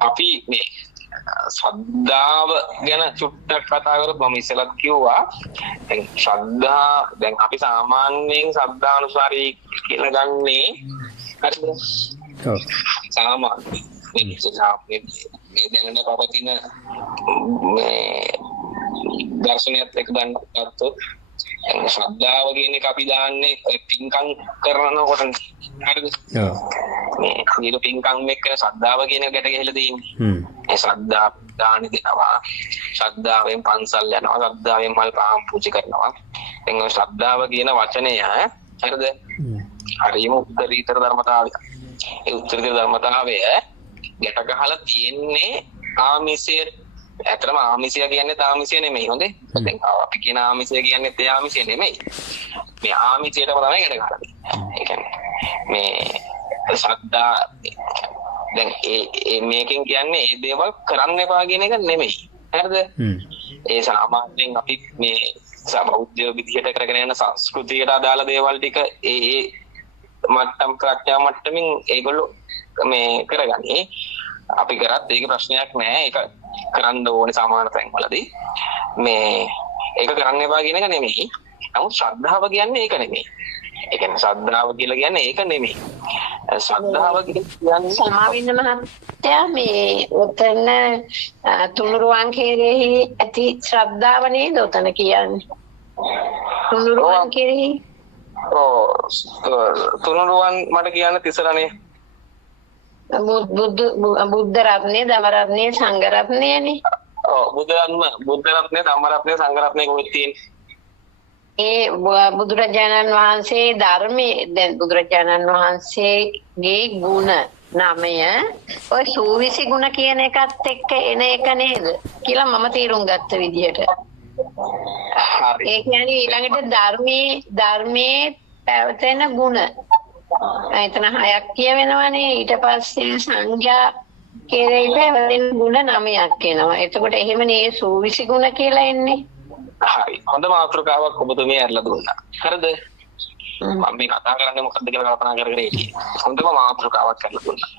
අපි මේ ශ්‍රද්ධාව ගැන චුට්ටක් කතා කරොත් මම ඉස්සෙල්ලත් කිව්වා දැන් ශ්‍රද්ධා දැන් අපි සාමාන්‍යයෙන් ශ්‍රද්ධානුසාරී කියලා ගන්නේ හරිද? ඔව්. සාමාන්‍ය මේ දැනන පවතින මේ දර්ශනයත් එක්ක ගන්නකොත් ශ්‍රද්ධාව කියන එක අපි දාන්නේ පින්කම් කරනකොට හරිද? ඔව්. මේ නිරු පින්කම් එක්ක ශ්‍රද්ධාව කියන එක ගැට ගහලා තියෙන්නේ. ඒ ශ්‍රද්ධාව දානි දෙනවා. ශ්‍රද්ධාවෙන් පන්සල් යනවා. ශ්‍රද්ධාවෙන් මල් පාම් පූජා කරනවා. එතන ශ්‍රද්ධාව කියන වචනය හරිද? හරිම උත්තරීතර ධර්මතාවය. ඒ උත්තරීතර ධර්මතාවය ගැට ගහලා තියෙන්නේ ආමිෂයේ. ඇත්තටම ආමිෂය කියන්නේ තාමිෂය නෙමෙයි හොඳේ. දැන් අපි කියන ආමිෂය කියන්නේ ඒ ආමිෂය නෙමෙයි. මේ ආමිෂයටම තමයි ගැට ගහලා තියෙන්නේ. ඒ කියන්නේ මේ ශ්‍රද්ධා දැන් ඒ මේකෙන් කියන්නේ ඒ දේවල් කරන්න එපා කියන එක නෙමෙයි. හරිද? ඒ සාමාන්‍යයෙන් අපි මේ බෞද්ධ විදිහට කරගෙන යන සංස්කෘතියට අදාළ දේවල් ටික ඒ මට්ටම් ප්‍රඥා මට්ටමින් ඒගොල්ලෝ මේ කරගන්නේ. අපි කරත් ඒක ප්‍රශ්නයක් නෑ. ඒක කරන්න ඕනේ සමාන තැන්වලදී. මේ ඒක කරන්න එපා කියන එක නෙමෙයි. නමුත් ශ්‍රද්ධාව කියන්නේ ඒක නෙමෙයි. ඒ කියන්නේ ශ්‍රද්ධාව කියලා කියන්නේ ඒක නෙමෙයි. ශ්‍රද්ධාව කියන්නේ සමාවින්න මහත්තයා මේ උතන තුනුරුවන් කෙරෙහි ඇති ශ්‍රද්ධාව නේද උතන කියන්නේ? තුනුරුවන් කෙරෙහි තුනුරුවන් මට කියන්න තිසරණේ බුද්ධ රත්නේ, ධම්ම රත්නේ, සංඝ රත්නේනේ. ඔව් බුද්ධ රත්නේ, ධම්ම රත්නේ, සංඝ රත්නේ කොහෙද තියෙන්නේ? ඒ බුදුරජාණන් වහන්සේ ධර්මයේ දැන් බුදුරජාණන් වහන්සේගේ ගුණ නාමය ඔය සූවිසි ගුණ කියන එකත් එක්ක එන එක නේද කියලා මම තීරුම් ගත්ත විදිහට. හරි. ඒ කියන්නේ ඊළඟට ධර්මයේ පැවතෙන ගුණ. එතන 6ක් කියවෙනවනේ. ඊට පස්සේ සංඥා කෙරෙහි පැවතෙන ගුණ 9ක් එනවා. එතකොට එහෙමනේ සූවිසි ගුණ කියලා එන්නේ. හරි. හොඳ මාතෘකාවක් ඔබතුමිය ඇරලා දුන්නා. හරිද? මම මේ කතා කරන්නේ මොකක්ද කියලා කල්පනා කරගෙන ඉන්නේ. හොඳම මාතෘකාවක් ඇරලා දුන්නා.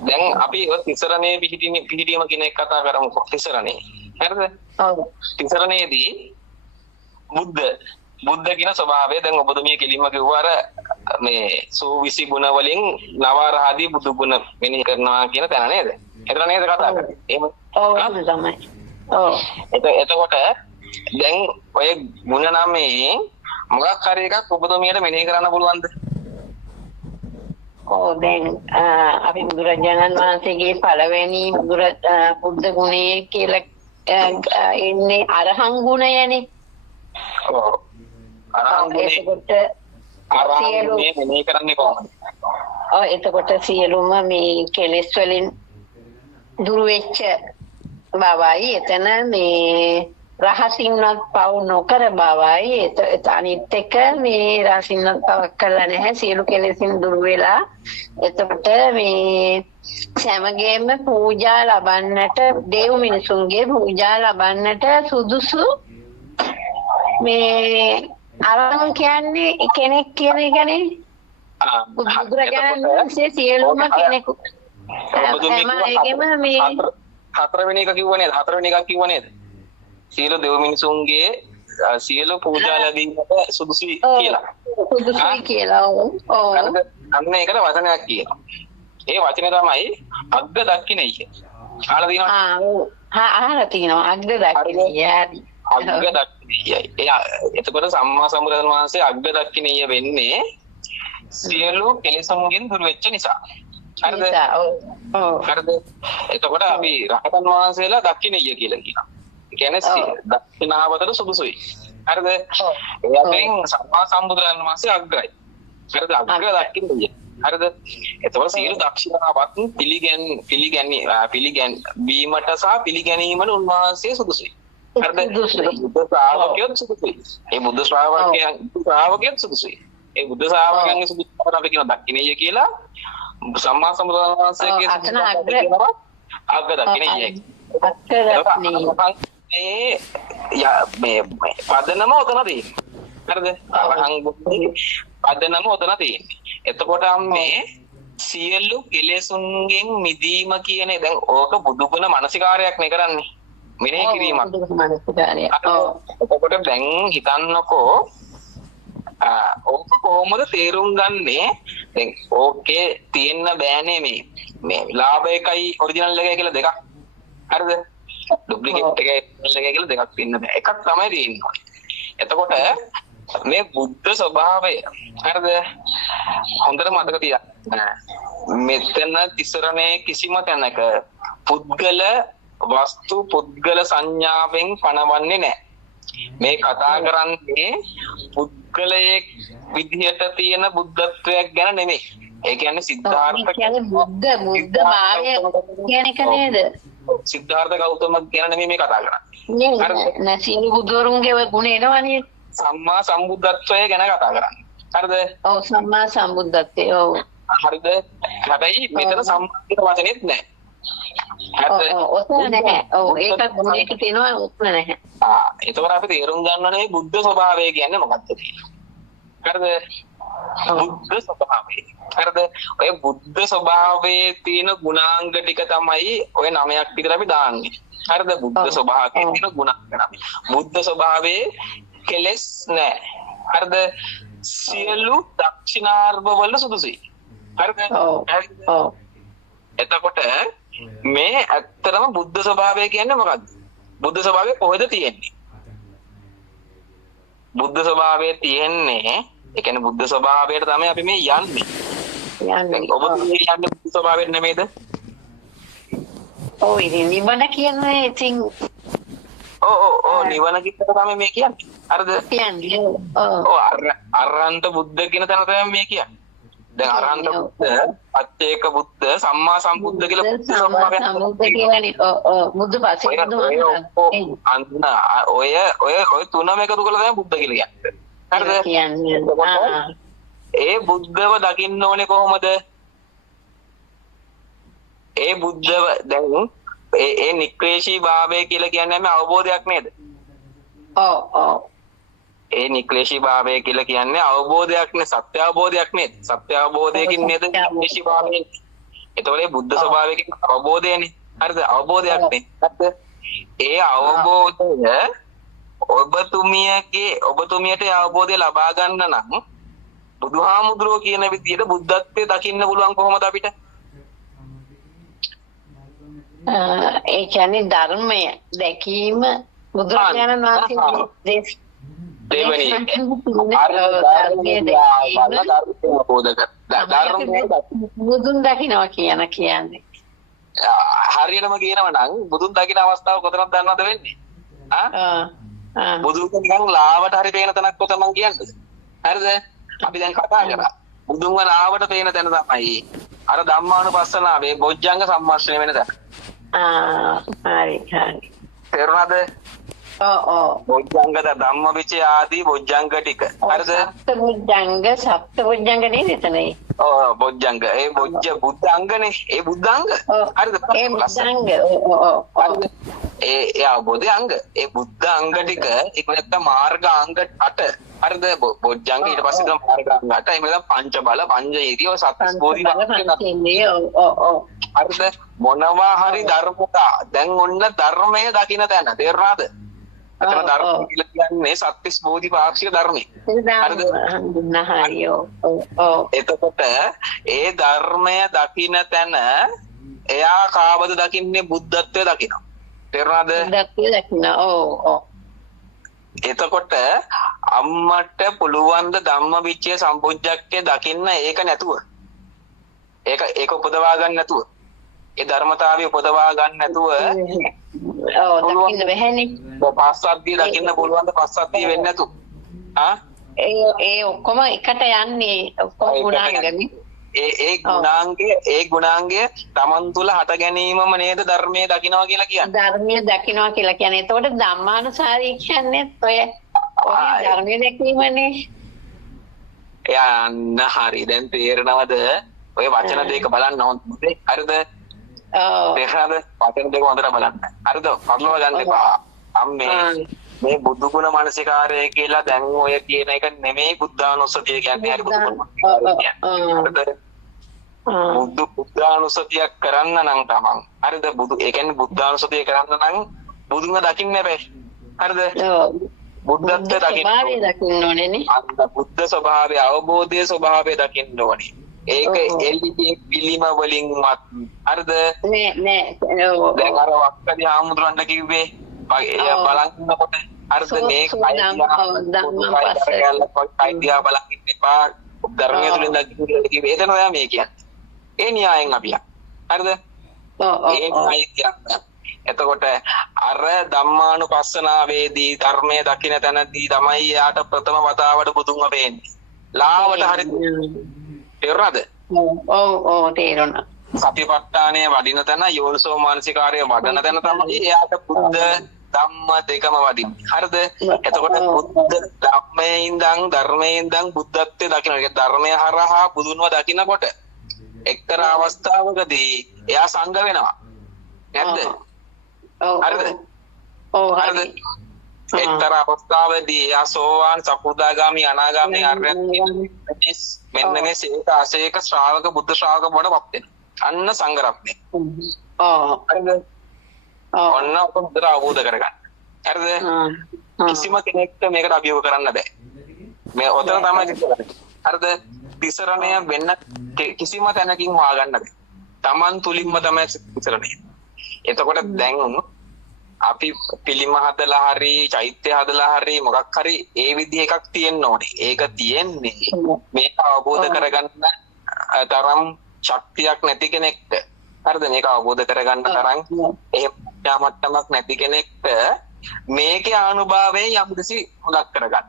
දැන් අපි ඔය තිසරණේ පිහිටීම කියන එක කතා කරමුකෝ. තිසරණේ. හරිද? ඔව්. තිසරණේදී බුද්ධ කියන ස්වභාවය දැන් ඔබතුමිය කෙලින්ම කිව්වා අර මේ සූවිසි ගුණ වලින් නවරහදී බුදු ගුණ මෙනෙහි කරනවා කියන තැන නේද? එතන නේද කතා කරන්නේ? එහෙම. ඔව් තමයි. ඔව්. එතකොට දැන් ඔය ගුණ නමේ මොකක් හරි එකක් ඔබතුමියට මෙනෙහි කරන්න පුළුවන්ද? ඔව් දැන් අපි බුදුරජාණන් වහන්සේගේ පළවෙනි බුද්ධ ගුණයේ කියලා ඉන්නේ අරහං ගුණයනේ. ඔව්. අරහං ගුණය මෙනෙහි කරන්නේ කොහොමද? ඔව් එතකොට සියලුම මේ කෙලෙස් වලින් දුර වෙච්ච බවයි එතන මේ රහසින්වත් පව් නොකර බවයි අනිත් එක මේ රහසින්වත් පවක් කරලා නැහැ සියලු කෙලෙසින් දුර වෙලා එතකොට මේ සෑමගේම පූජා ලබන්නට දේව මිනිසුන්ගේ පූජා ලබන්නට සුදුසු මේ අරන් කියන්නේ කෙනෙක් කියන එකනේ. බුදුරජාණන් වහන්සේ සියලුම කෙනෙකු හැමගේම මේ හතරවෙනි එක කිව්ව නේද? හතරවෙනි එකක් කිව්ව නේද? සියලු දෙව් මිනිසුන්ගේ සියලු පූජා ලැබීමට සුදුසුයි කියලා. සුදුසුයි කියලා. ඔව්. අන්න ඒකට වචනයක් කියනවා. ඒ වචනේ තමයි අග්ග දක්ඛිනේය. අහලා තියෙනවද? අහලා තියෙනවා. අග්ග දක්ඛිනේය. අග්ග දක්ඛිනේයයි. එතකොට සම්මා සම්බුදුන් වහන්සේ අග්ග දක්ඛිනේය වෙන්නේ සියලු කෙලෙසුන්ගෙන් දුර වෙච්ච නිසා. හරිද? ඔව්. හරිද? එතකොට අපි රහතන් වහන්සේලා දක්ඛිනේය කියලා කියනවා. කියන්නේ දක්ෂිනාවතට සුදුසුයි. හරිද? ඒ අතරින් සම්මා සම්බුදුරන් වහන්සේ අග්‍රයි. හරිද? අග්‍ර දක්ෂිනේය. හරිද? එතකොට සියලු දක්ෂිනාවත් පිළිගැනීමට සහ පිළිගැනීමට උන්වහන්සේ සුදුසුයි. හරිද? බුද්ධ ශ්‍රාවකයෝ සුදුසුයි. ඒ බුද්ධ ශ්‍රාවකයෝ සුදුසුයි. ඒ බුද්ධ ශ්‍රාවකයන්ගේ සුදුසුකම අපි කියන දක්ෂිනේය කියලා සම්මා සම්බුදුරන් වහන්සේගේ අග්‍ර දක්ෂිනේයයි. මේ පදනම ඔතන තියෙන්නේ. හරිද? අරහං බුද්ධි පදනම ඔතන තියෙන්නේ. එතකොට මේ සියලු කෙලෙසුන්ගෙන් මිදීම කියන්නේ දැන් ඕක බුදුගුණ මානසිකාරයක් නේ කරන්නේ. මෙනෙහි කිරීමක්. මානසිකාරය. ඔකට දැන් හිතන්නකෝ ඕක කොහොමද තේරුම් ගන්නේ? දැන් ඕකේ තියෙන්න බෑනේ මේ ලාභයකයි ඔරිජිනල් එකයි කියලා දෙකක්. හරිද? ඩුප්ලිකේට් එකයි ඔරිජිනල් එකයි කියලා දෙකක් තියෙන්න බෑ. එකක් තමයි තියෙන්නේ. එතකොට මේ බුද්ධ ස්වභාවය හරිද? හොඳට මතක තියාගන්න. මෙතන තිසරණේ කිසිම තැනක පුද්ගල වස්තු පුද්ගල සංඥාවෙන් පණවන්නේ නැහැ. මේ කතා කරන්නේ පුද්ගලයේ විදිහට තියෙන බුද්ධත්වයක් ගැන නෙමෙයි. ඒ කියන්නේ සිද්ධාර්ථ කියන්නේ බුද්ධ භාවය කියන එක නේද? සිද්ධාර්ථ ගෞතම ගැන නෙමෙයි මේ කතා කරන්නේ. හරිද? නැසියලු බුදුරුන්ගේ ඔය ගුණ එනවනේ. සම්මා සම්බුද්ධත්වය ගැන කතා කරන්නේ. හරිද? ඔව් සම්මා සම්බුද්ධත්වය. ඔව්. හරිද? හැබැයි මෙතන සම්මාදිත වචනේත් නැහැ. ඔතන නැහැ. ඔව් ඒක ගුණයක තියෙනවා ඔතන නැහැ. ඒතකොට අපි තේරුම් ගන්න ඕනේ බුද්ධ ස්වභාවය කියන්නේ මොකක්ද කියලා. හරිද? බුද්ධ ස්වභාවය. හරිද? ඔය බුද්ධ ස්වභාවයේ තියෙන ගුණාංග ටික තමයි ඔය 9ක් විතර අපි දාන්නේ. හරිද? බුද්ධ ස්වභාවයේ තියෙන ගුණාංග අපි. බුද්ධ ස්වභාවයේ කෙලෙස් නැහැ. හරිද? සියලු දක්ෂිනාර්භ වල සුදුසුයි. හරිද? ඔව්. එතකොට මේ ඇත්තටම බුද්ධ ස්වභාවය කියන්නේ මොකක්ද? බුද්ධ ස්වභාවය කොහෙද තියෙන්නේ? බුද්ධ ස්වභාවය තියෙන්නේ ඒ කියන්නේ බුද්ධ ස්වභාවයට තමයි අපි මේ යන්නේ. ඔබ කියන්නේ බුද්ධ ස්වභාවයෙන් නෙමෙයිද? ඔව් ඉතින් නිවන කියන්නේ ඉතින් ඔව් නිවන කියන තමයි මේ කියන්නේ. හරිද? කියන්නේ ඔව් අරහන්ත බුද්ධ කියන තැන තමයි මේ කියන්නේ. දැන් අරහන්ත බුද්ධ, පච්චේක බුද්ධ, සම්මා සම්බුද්ධ කියලා බුද්ධ ස්වභාවය සම්බුද්ධ කියන්නේ බුද්ධ පස්සේ අන්න ඔය තුනම එකතු කරලා තමයි බුද්ධ කියලා කියන්නේ. හරිද? ඒ බුද්ධව දකින්න ඕනේ කොහොමද? ඒ බුද්ධව දැන් ඒ නික්ලේශී භාවය කියලා කියන්නේ මේ අවබෝධයක් නේද? ඔව්. ඒ නික්ලේශී භාවය කියලා කියන්නේ අවබෝධයක් නේ, සත්‍ය අවබෝධයක් නේද? සත්‍ය අවබෝධයකින් නේද නික්ලේශී භාවය? ඒතකොට මේ බුද්ධ ස්වභාවය කියන්නේ අවබෝධයනේ. හරිද? අවබෝධයක් නේ. හරිද? ඒ අවබෝධය ඔබතුමියට අවබෝධය ලබා ගන්න නම් බුදුහාමුදුරුවෝ කියන විදිහට බුද්ධත්වයේ දකින්න පුළුවන් කොහොමද අපිට? ඒ කියන්නේ ධර්මය දැකීම බුදුරජාණන් වහන්සේ දෙවනි බුදුන් දකින්නවා කියන්නේ හරියටම කියනවා නම් බුදුන් දකින්න අවස්ථාව කොතනද දන්නවද වෙන්නේ? බුදුන් නිකන් ලාවට හරි පේන තැනක් කොතන මං කියන්නේ. හරිද? අපි දැන් කතා කරා. බුදුන්ව ලාවට පේන තැන තමයි අර ධම්මානුපස්සනාවේ බොජ්ජංග සම්මර්ෂණය වෙන තැන. හරි. තේරුණාද? ඔව්. බොජ්ජංග ධම්මවිචය ආදී බොජ්ජංග ටික. හරිද? සප්තබොජ්ජංග නේද එතනයි? ඔව් බොජ්ජංග. ඒ බුද්ධාංගනේ. ඒ බුද්ධාංග. හරිද? ඒ බුද්ධාංග. ඔව්. ඒ අවබෝධය අංග. ඒ බුද්ධ අංග ටික ඒක නැත්තම් මාර්ගාංග 8. හරිද? බොජ්ජංග ඊට පස්සේ තමයි මාර්ගාංග 8. එහෙම නැත්නම් පංච බල පංච ඉරිය ඔය සත්‍ස් බෝධි ඔව්. හරිද? මොනවා හරි ධර්මතා. දැන් ඔන්න ධර්මය දකින්න තැන. තේරුණාද? එතන ධර්ම කියලා කියන්නේ සත්‍ස් බෝධි පාක්ෂික ධර්මයි. හරිද? එතකොට ඒ ධර්මය දකින්න තැන එයා කාවද දකින්නේ? බුද්ධත්වය දකිනවා. තේරුණාද? බුද්ධත්වය දකින්න. ඔව්. එතකොට අම්මට පුළුවන් ද ධම්මවිචය සම්පූජ්ජක්කේ දකින්න ඒක නැතුව? ඒක උපදවා ගන්න නැතුව? ඒ ධර්මතාවය උපදවා ගන්න නැතුව දකින්න බැහැනේ. පස්සද්ධිය දකින්න පුළුවන් ද පස්සද්ධිය වෙන්නේ නැතුව? ඒ ඔක්කොම එකට යන්නේ ඔක්කොම ගුණාංගනේ. ඒ ගුණාංගය තමන් තුළ හට ගැනීමම නේද ධර්මයේ දකින්නවා කියලා කියන්නේ. ධර්මයේ දකින්නවා කියලා කියන්නේ. එතකොට ධම්මානුසාරී කියන්නේ ඔය ධර්මයේ දැකීමනේ. යන්න හරි. දැන් තේරෙනවද? ඔය වචන දෙක බලන්න ඕනේ. හරිද? තේරෙනවද? වචන දෙක හොඳට බලන්න. හරිද? පටලවා ගන්න එපා. මේ බුදු ගුණ මානසිකාරය කියලා දැන් ඔය කියන එක නෙමෙයි බුද්ධානුස්සතිය කියන්නේ. හරි බුදු ගුණ. බුද්ධානුස්සතියක් කරන්න නම් තමන් හරිද ඒ කියන්නේ බුද්ධානුස්සතිය කරන්න නම් බුදුන්ව දකින්න බෑ හරිද බුද්ධත්වයට දකින්න ඕනේ බුද්ධ ස්වභාවය අවබෝධයේ ස්වභාවය දකින්න ඕනේ ඒක එල්ලිගේ පිළිම වලින්වත් හරිද නෑ දැන් අර වක්කදී ආමුදුරන්ට කිව්වේ බලන්නකොට හරිද මේ කයිදියා බලන් ඉන්න එපා ධර්මයේ තුලින් දකින්න කිව්වේ එතන ඔයා මේ කියන්නේ ඒ න්‍යායෙන් අපි හරිද ඒ න්‍යාය කියන්නේ එතකොට අර ධම්මානුපස්සනාවේදී ධර්මයේ දකින්න තැනදී තමයි යාට ප්‍රථම වතාවට බුදුන්ව පේන්නේ. ලාවට හරි තේරුණාද? ඔව් තේරුණා. සතිපට්ඨානය වඩින තැන යෝනිසෝ මානසිකාරය වඩන තැන තමයි යාට බුද්ධ ධම්ම දෙකම වඩින්නේ. හරිද? එතකොට බුද්ධ ධම්මයේ ඉඳන් ධර්මයේ ඉඳන් බුද්ධත්වයේ දකින්න. ඒ ධර්මය හරහා බුදුන්ව දකින්නකොට එක්තරා අවස්ථාවකදී එයා සංඝ වෙනවා. නැද්ද? හරිද? හරිද? එක්තරා අවස්ථාවේදී සෝවාන් සකෘදාගාමි අනාගාමි ආර්යයන් මෙන්න මේ සීක ආශේක ශ්‍රාවක බුද්ධ ශ්‍රාවක බවටපත් වෙනවා. අන්න සංඝ රත්නේ. හරිද? ඔන්න ඔක හොඳට අවබෝධ කරගන්න. හරිද? කිසිම කෙනෙක්ට මේකට අභියෝග කරන්න බෑ. මේ ඔතන තමයි කියන්නේ. හරිද? තිසරණය වෙන්න කිසිම තැනකින් හොයාගන්න බෑ. Taman තුලින්ම තමයි තිසරණය. එතකොට දැන් අපි පිළිම හදලා හරි චෛත්‍ය හදලා හරි මොකක් හරි ඒ විදිහ එකක් තියෙන්න ඕනේ. ඒක තියෙන්නේ මේක අවබෝධ කරගන්න තරම් ශක්තියක් නැති කෙනෙක්ට. හරිද? මේක අවබෝධ කරගන්න තරම් එහෙම මට්ටමක් නැති කෙනෙක්ට මේකේ අනුභවයෙන් යම්කිසි හොලක් කරගන්න.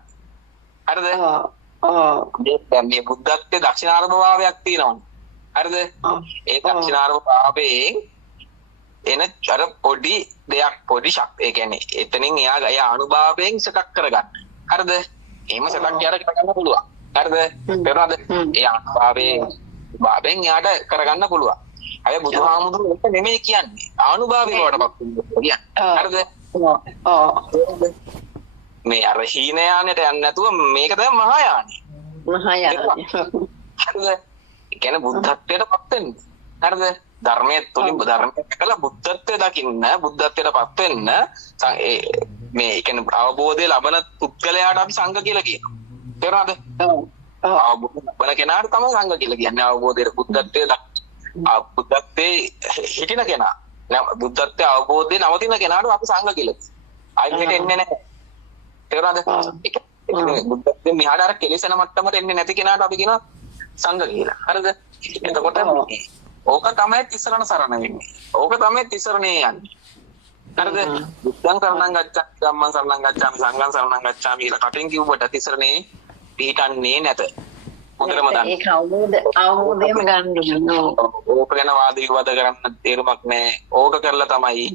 හරිද? දැන් මේ බුද්ධත්වයේ දක්ෂිනාරම භාවයක් තියෙනවනේ. හරිද? ඒ දක්ෂිනාරම භාවයෙන් එන අර පොඩි දෙයක් පොඩි ශක්තිය කියන්නේ එතනින් එයා අනුභවයෙන් සටක් කරගන්න. හරිද? එහෙම සටක් යාර කරගන්න පුළුවන්. හරිද? තේරුණාද? ඒ අනුභවයෙන් යාට කරගන්න පුළුවන්. අය බුදුහාමුදුරුවෝ ඒක නෙමෙයි කියන්නේ. අනුභවී වලටපත් කියන්නේ. හරිද? මේ අර හීනයානෙට යන්නේ නැතුව මේක තමයි මහායානෙ. මහායානෙ. හරිද? ඒ කියන්නේ බුද්ධත්වයටපත් වෙන්න. හරිද? ධර්මයේ තුලින් ධර්මයේ කළ බුද්ධත්වයට දකින්න බුද්ධත්වයටපත් වෙන්න මේ කියන්නේ අවබෝධය ලබන පුද්ගලයාට අපි සංඝ කියලා කියනවා. තේරුණාද? අවබෝධ ලබන කෙනාට තමයි සංඝ කියලා කියන්නේ. අවබෝධයේ බුද්ධත්වයේ හිටින කෙනා. බුද්ධත්වයේ අවබෝධයේ නවතින කෙනාට අපි සංඝ කියලා කියනවා. ආයෙත් එන්නේ නැහැ. තේරුණාද? ඒක බුද්ධත්වයේ මෙහාට අර කෙලෙසන මට්ටමට එන්නේ නැති කෙනාට අපි කියනවා සංඝ කියලා. හරිද? එතකොට ඕක තමයි තිසරණ සරණ වෙන්නේ. ඕක තමයි තිසරණේ යන්නේ. හරිද? බුද්ධං සරණං ගච්ඡාමි ධම්මං සරණං ගච්ඡාමි සංඝං සරණං ගච්ඡාමි කියලා කටින් කිව්වට තිසරණේ පිටින්නේ නැත. හොඳටම දන්න. ඒක අවබෝධයම ගන්න ඕක ගැන වාද විවාද කරන්න තේරුමක් නැහැ. ඕක කරලා තමයි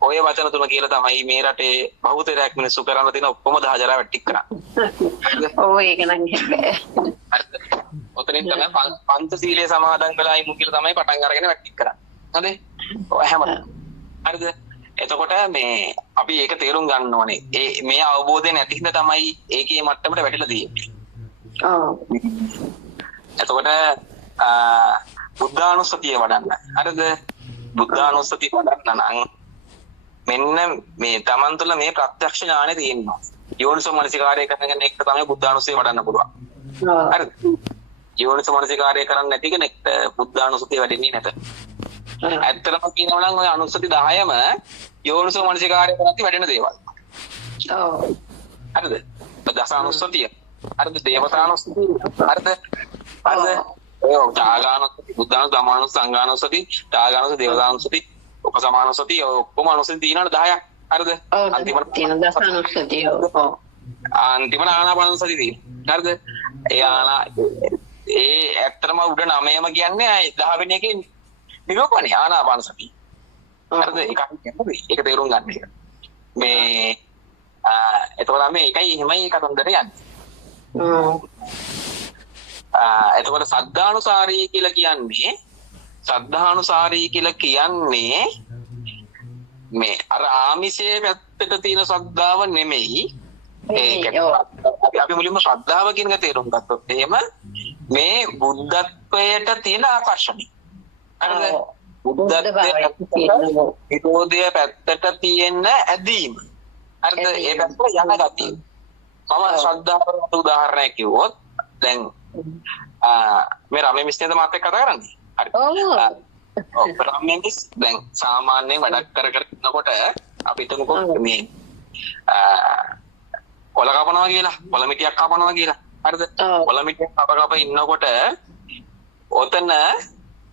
ඔය වචන තුන කියලා තමයි මේ රටේ බහුතරයක් මිනිස්සු කරන්න තියෙන ඔක්කොම දහජරා වැටික් කරන්නේ. ඔව් ඒක නම් බෑ. හරිද? ඔතනින් තමයි පංචශීලයේ සමාදන් වෙලා ඉමු කියලා තමයි පටන් අරගෙන වැටික් කරන්නේ. හරිද? ඔය හැමෝම. හරිද? එතකොට මේ අපි ඒක තේරුම් ගන්න ඕනේ. මේ අවබෝධය නැති හින්දා තමයි ඒකේ මට්ටමට වැටිලා තියෙන්නේ. එතකොට බුද්ධානුස්සතිය වඩන්න. හරිද? බුද්ධානුස්සතිය වඩන්න නම් මෙන්න මේ Taman තුළ මේ ප්‍රත්‍යක්ෂ ඥානෙ තියෙනවා. යෝනිසෝ මනසිකාරය කරන එක තමයි බුද්ධානුස්සතිය වඩන්න පුළුවන්. හරිද? යෝනිසෝ මනසිකාරය කරන්නේ නැති කෙනෙක්ට බුද්ධානුස්සතිය වැඩෙන්නේ නැත. ඇත්තටම කියනවා නම් ඔය අනුස්සති 10ම යෝනිසෝ මනසිකාරය කරද්දී වැඩෙන දේවල්. ඔව්. හරිද? දසානුස්සතිය. හරිද? දේවතානුස්සතිය. හරිද? හරිද? ඔය ත්‍යාගානුස්සති, බුද්ධානුස්සති, ධම්මානුස්සති, සංඝානුස්සති, ත්‍යාගානුස්සති, දේවතානුස්සති, උපසමානුස්සති ඔක්කොම අනුස්සති තියෙනවනේ 10ක්. හරිද? අන්තිමට තියෙන දසානුස්සතිය. ඔව්. අන්තිමට ආනාපානසති තියෙනවා. හරිද? ඒ ඇත්තටම උඩ 9ම කියන්නේ 10 වෙනි එකේ නිරූපණය ආනාපානසති. හරිද? ඒක තේරුම් ගන්න එක. මේ එතකොට මේ එකයි එහෙමයි කතන්දර යන්නේ. එතකොට සද්ධානුසාරී කියලා කියන්නේ මේ අර ආමිෂයේ පැත්තට තියෙන ශ්‍රද්ධාව නෙමෙයි. ඒක අපි මුලින්ම ශ්‍රද්ධාව කියන එක තේරුම් ගත්තොත් එහෙම මේ බුද්ධත්වයට තියෙන ආකර්ෂණය. හරිද? බුද්ධත්වයේ විරෝධය පැත්තට තියෙන ඇදීම. හරිද? ඒ පැත්තට යන ගතිය. මම ශ්‍රද්ධාවට උදාහරණයක් කිව්වොත් දැන් මේ රමේ මිස්නේද මාත් එක්ක කතා කරන්නේ. හරි. ඔව් රමේ මිස් දැන් සාමාන්‍යයෙන් වැඩක් කර ඉන්නකොට අපි හිතමුකෝ මේ කොළ කපනවා කියලා, කොළ මිටියක් කපනවා කියලා. හරිද? කොළ මිටියක් කප ඉන්නකොට ඔතන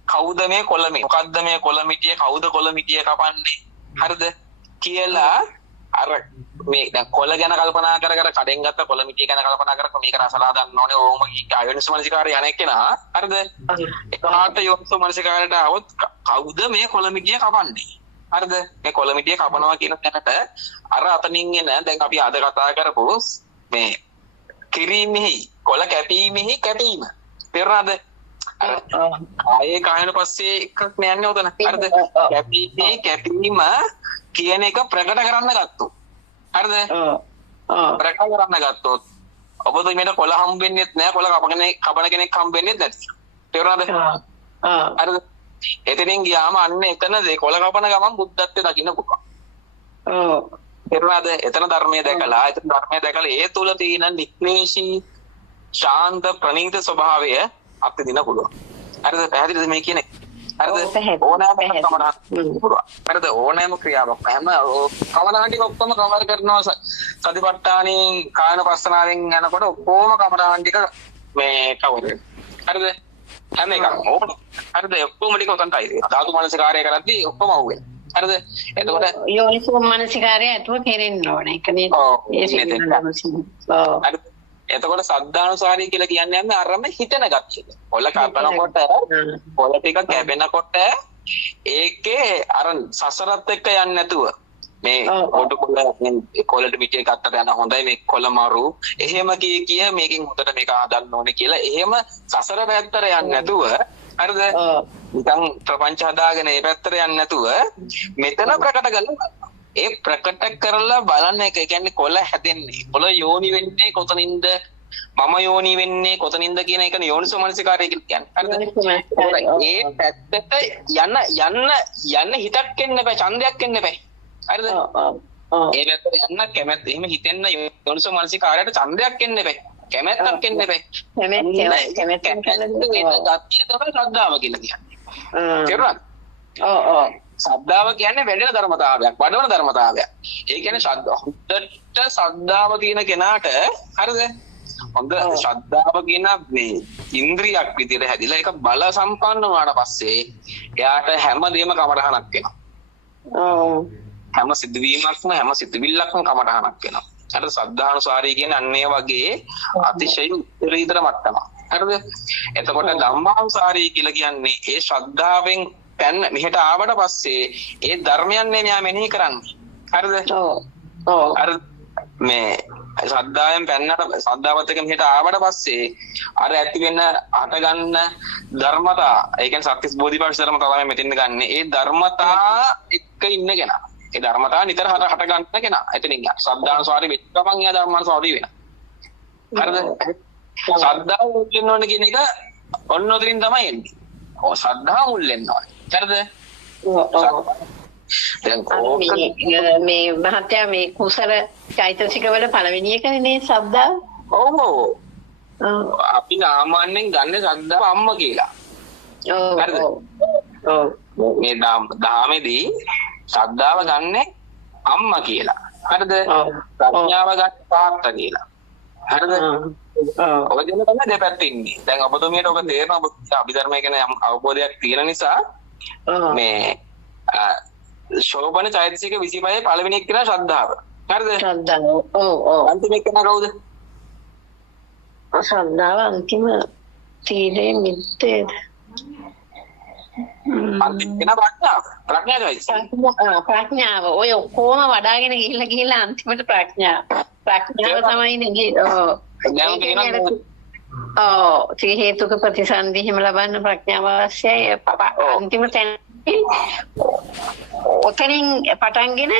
කවුද මේ කොළ මිටිය? මොකද්ද මේ කොළ මිටිය? කවුද කොළ මිටිය කපන්නේ? හරිද? කියලා අර මේ දැන් කොළ ගැන කල්පනා කර කඩෙන් ගත්ත කොළ මිටිය ගැන කල්පනා කර මේක රසලා දන්න ඕනේ ඕම අයෝනිසමනසිකාරය යන්නේ කෙනා. හරිද? එතනට යෝනිසමනසිකාරයට આવොත් කවුද මේ කොළ මිටිය කපන්නේ? හරිද? මේ කොළ මිටිය කපනවා කියන තැනට අර අතනින් එන දැන් අපි අද කතා කරපු මේ කිරීමෙහි කොළ කැපීමෙහි කැපීම. තේරුණාද? ආයේ කායන පස්සේ එකක් නෑන්නේ උතන. හරිද? කැපීමේ කැපීම කියන එක ප්‍රකට කරන්න ගත්තොත්. හරිද? ප්‍රකට කරන්න ගත්තොත් ඔබතුමීට කොළ හම්බෙන්නේත් නෑ, කොළ කපන කෙනෙක් හම්බෙන්නේත් නැති. තේරුණාද? හරිද? එතනින් ගියාම අන්න එතනදී කොළ කපන ගමන් බුද්ධත්වයට දකින්න පුළුවන්. තේරුණාද? එතන ධර්මයේ දැකලා ඒ තුල තියෙන නික්ලේශී ශාන්ත ප්‍රණීත ස්වභාවය අපිට දින පුළුවන්. හරිද? පැහැදිලිද මේ කියන්නේ? හරිද? ඕනෑම කමරහක් පුළුවන්. හරිද? ඕනෑම ක්‍රියාවක් හැම කමරහන් ටික ඔක්කොම කවර් කරනවා සතිපට්ඨානේ කායන පස්සනාවෙන් යනකොට ඔක්කොම කමරහන් ටික මේ කවර් වෙනවා. හරිද? හැම එකක්ම ඕන. හරිද? ඔක්කොම ටික උතන්ටයි. ධාතු මනසිකාරය කරද්දී ඔක්කොම අහුවෙනවා. හරිද? එතකොට යෝනිසෝ මනසිකාරය අතුව කෙරෙන්න ඕනේ. ඒක නේද? හරිද? එතකොට සද්ධානුසාරී කියලා කියන්නේ අරම හිතන ගතිය. කොළ කපනකොට කොළ ටික කැපෙනකොට ඒකේ අර සසරත් එක්ක යන්නේ නැතුව මේ කොටු කොළට පිටිය කත්තට යන හොඳයි මේ කොළ මරු එහෙම කිය මේකෙන් හොඳට මේක හදන්න ඕනේ කියලා එහෙම සසර පැත්තට යන්නේ නැතුව හරිද? නිකන් ප්‍රපංච හදාගෙන ඒ පැත්තට යන්නේ නැතුව මෙතන ප්‍රකට කරලා ඒ ප්‍රකට කරලා බලන්න එක. ඒ කියන්නේ කොළ හැදෙන්නේ කොළ යෝනි වෙන්නේ කොතනින්ද, මම යෝනි වෙන්නේ කොතනින්ද කියන එක යෝනිසෝ මනසිකාරය කියන්නේ. හරිද? ඒ පැත්තට යන්න හිතක් එන්න බෑ, ඡන්දයක් එන්න බෑ. හරිද? ඒ පැත්තට යන්න කැමැත්ත එහෙම හිතෙන්න යෝනිසෝ මනසිකාරයට ඡන්දයක් එන්න බෑ, කැමැත්තක් එන්න බෑ. කැමැත්ත ගතිය තමයි ශ්‍රද්ධාව කියලා කියන්නේ. තේරුණාද? ශ්‍රද්ධාව කියන්නේ වැඩෙන ධර්මතාවයක්, වඩවන ධර්මතාවයක්. ඒ කියන්නේ හොඳට ශ්‍රද්ධාව තියෙන කෙනාට හරිද? හොඳ ශ්‍රද්ධාව කියන මේ ඉන්ද්‍රියක් විදිහට හැදිලා ඒක බල සම්පන්න වුණාට පස්සේ එයාට හැමදේම කමරහණක් වෙනවා. හැම සිද්ධවීමක්ම හැම සිද්ධවිල්ලක්ම කමරහණක් වෙනවා. අර ශ්‍රද්ධානුසාරී කියන්නේ අන්නේ වගේ අතිශය උත්තරීතර මට්ටමක්. හරිද? එතකොට ධම්මානුසාරී කියලා කියන්නේ ඒ ශ්‍රද්ධාවෙන් දැන් මෙහෙට ආවට පස්සේ ඒ ධර්මයන් නේ මෙයා මෙනෙහි කරන්නේ. හරිද? අර මේ ශ්‍රද්ධාවෙන් පැන්නට ශ්‍රද්ධාවත් එක්ක මෙහෙට ආවට පස්සේ අර ඇති වෙන අට ගන්න ධර්මතා, ඒ කියන්නේ සත්‍තිස් බෝධිපාක්ෂ ධර්මතා තමයි මෙතෙන් ගන්න. ඒ ධර්මතා එක්ක ඉන්න කෙනා. ඒ ධර්මතා නිතර හට ගන්න කෙනා. එතනින් යන ශ්‍රද්ධානුසාරී වෙච්ච ගමන් එයා ධර්මානුසාරී වෙනවා. හරිද? ශ්‍රද්ධාව මුල් වෙන්න ඕන කියන එක ඔන්න ඔතනින් තමයි එන්නේ. ශ්‍රද්ධාව මුල් වෙන්න ඕනේ. හරිද? මේ මහත්යා මේ කුසල චෛතසික වල පළවෙනි එකනේ ශ්‍රද්ධාව. ඔව්. අපි සාමාන්‍යයෙන් ගන්න ශ්‍රද්ධාව අම්ම කියලා. හරිද? මේ දාමේදී ශ්‍රද්ධාව ගන්නේ අම්මා කියලා. හරිද? ප්‍රඥාව ගන්න තාත්තා කියලා. හරිද? ඔබ දෙන්න තමයි දෙපැත්ත ඉන්නේ. දැන් ඔබතුමියට ඔබ තේරෙනවා ඔබ අභිධර්මය ගැන අවබෝධයක් තියෙන නිසා මේ ශෝභන චෛතසික 25 පළවෙනි එක කියලා ශ්‍රද්ධාව. හරිද? ශ්‍රද්ධාව. ඔව්. අන්තිම එක කවුද? ශ්‍රද්ධාව අන්තිම තීරේ මිත්තේ. අන්තිම එක ප්‍රඥාව. ඔය ඔක්කොම වඩාගෙන ගිහිල්ලා අන්තිමට ප්‍රඥාව තමයි නේ. ත්‍රි හේතුක ප්‍රතිසන්දි හිම ලබන්න ප්‍රඥාව අවශ්‍යයි. අන්තිම තැන ඔතනින් පටන්ගෙන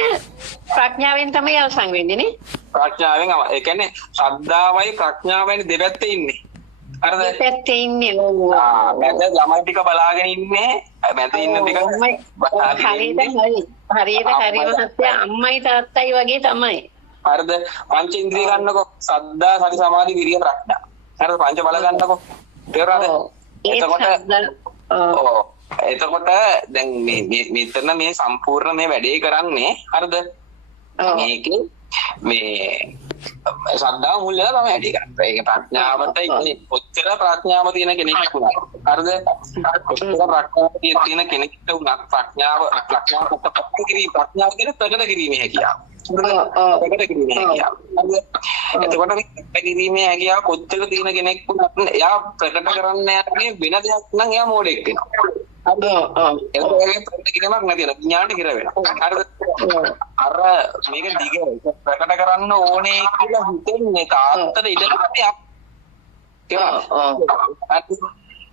ප්‍රඥාවෙන් තමයි අවසන් වෙන්නේ නේ. ප්‍රඥාවෙන් ඒ කියන්නේ ශ්‍රද්ධාවයි ප්‍රඥාවයි දෙපැත්තේ ඉන්නේ. හරිද? පැත්තේ ඉන්නේ ඔව්. මැද ළමයි ටික බලාගෙන ඉන්නේ. මැද ඉන්න ටික හරියට හරි මහත්තයා අම්මයි තාත්තයි වගේ තමයි. හරිද? පංච ඉන්ද්‍රිය ගන්නකො. සද්දා, සති, සමාධි, විරිය, ප්‍රඥා. හරිද? පංච බල ගන්නකො. තේරුණාද? එතකොට දැන් මෙතන මේ සම්පූර්ණ මේ වැඩේ කරන්නේ හරිද? මේකේ මේ ශ්‍රද්ධාව මුල් වෙලා තමයි වැඩි කරන්නේ. ඒක ප්‍රඥාවට ඉන්නේ කොච්චර ප්‍රඥාව තියෙන කෙනෙක් වුණත්. හරිද? කොච්චර ප්‍රඥාව තියෙන කෙනෙක්ට වුණත් ප්‍රඥාවට ප්‍රඥාව කියන ප්‍රකට කිරීමේ හැකියාව. ප්‍රකට කිරීමේ හැකියාව. එතකොට මේ ප්‍රකට කිරීමේ හැකියාව කොච්චර තියෙන කෙනෙක් වුණත් එයා ප්‍රකට කරන්න යන්නේ වෙන දෙයක් නම් එයා මෝඩෙක් වෙනවා. ඒක ප්‍රකට කිරීමක් නැතිව ඥාණයට කිර වෙනවා. හරිද? අර මේක දිග ප්‍රකට කරන්න ඕනේ කියලා හිතෙන්නේ තාත්තට ඉඩ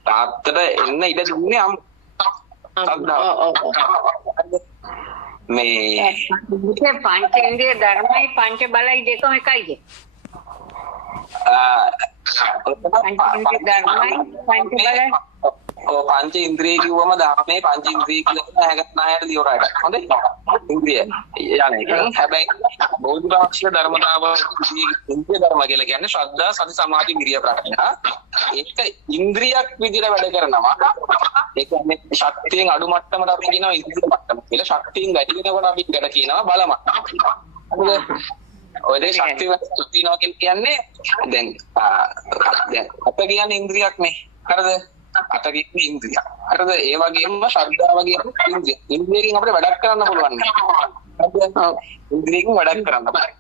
තාත්තට එන්න ඉඩ දුන්නේ මේ පංචේන්ද්‍රිය ධර්මයි පංච බලයි දෙකම එකයිද? පංචේන්ද්‍රිය ධර්මයි පංච බලයි. පංච ඉන්ද්‍රිය කිව්වම ධර්මයේ පංච ඉන්ද්‍රිය කියලා හැගත්න අයට දියුරාට. හොඳයි. ඉන්ද්‍රිය. යන්නේ. හැබැයි බෝධිපාක්ෂික ධර්මතාව ඉන්ද්‍රිය ධර්ම කියලා කියන්නේ ශ්‍රද්ධා, සති, සමාධි, විරිය, ප්‍රඥා. ඒක ඉන්ද්‍රියක් විදිහට වැඩ කරනවා. ඒ කියන්නේ ශක්තියෙන් අඩු මට්ටමට අපි කියනවා ඉන්ද්‍රිය මට්ටම කියලා. ශක්තියෙන් වැඩි වෙනකොට අපි ගැට කියනවා බල මට්ටම. හරිද? ඔය දෙක ශක්තිය තියනවා කියන්නේ දැන් අප කියන්නේ ඉන්ද්‍රියක් නේ. හරිද? අත කියන්නේ ඉන්ද්‍රිය. හරිද? ඒ වගේම ශ්‍රද්ධාව කියන්නේ ඉන්ද්‍රිය. ඉන්ද්‍රියකින් අපිට වැඩක් කරන්න පුළුවන්. හරිද? ඉන්ද්‍රියකින් වැඩක් කරන්න පුළුවන්.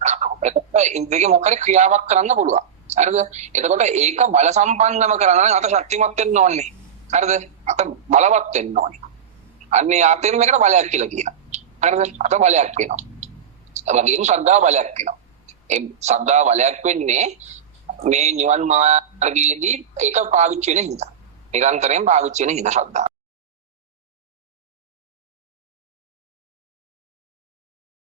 එතකොට ඉන්ද්‍රියක මොකද ක්‍රියාවක් කරන්න පුළුවන්. හරිද? එතකොට ඒක බල සම්පන්නම කරන්න නම් අත ශක්තිමත් වෙන්න ඕනේ. හරිද? අත බලවත් වෙන්න ඕනේ. අන්නේ අතෙන් මේකට බලයක් කියලා කියනවා. හරිද? අත බලයක් වෙනවා. ඒ වගේම ශ්‍රද්ධාව බලයක් වෙනවා. ඒ ශ්‍රද්ධාව බලයක් වෙන්නේ මේ නිවන් මාර්ගයේදී ඒක පාවිච්චි වෙන හින්දා. නිරන්තරයෙන් පාවිච්චි වෙන හින්දා ශ්‍රද්ධාව.